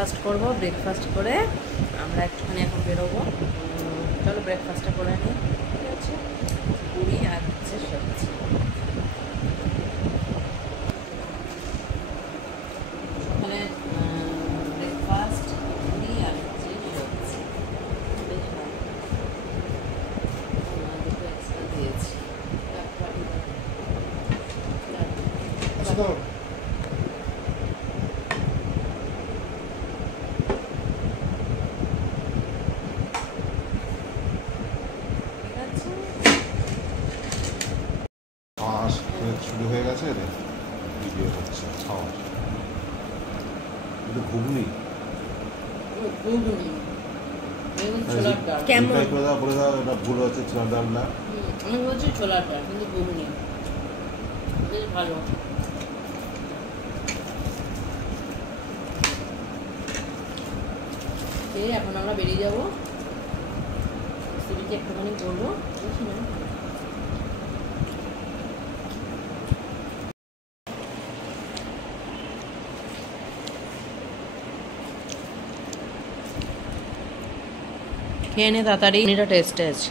Breakfast করব। Breakfast করে আমরা একটুখানি এখন বেরোবো। চলো ব্রেকফাস্টটা করে নিই। ঠিক আছে, পুরি আর হচ্ছে সবজি। সকালে ব্রেকফাস্ট পুরি আর হচ্ছে সবজি, বেশ ভালো। দুটো এক্সট্রা দিয়েছি। শুরু হয়ে গেছে রে, ভিডিও হচ্ছে খাওয়ার। এটা ঘুগনি কেমন বলে দাও, এটা ভুল হচ্ছে, ছোলার ডাল না। আমি বলছি ছোলার ডাল, কিন্তু ঘুগনি বেশ ভালো। এখন আমরা বেরিয়ে যাবো, সিঁড়িতে একটুখানি করবো, বুঝছি না। খেয়ে নে তাড়াতাড়ি, এটা টেস্ট আছে।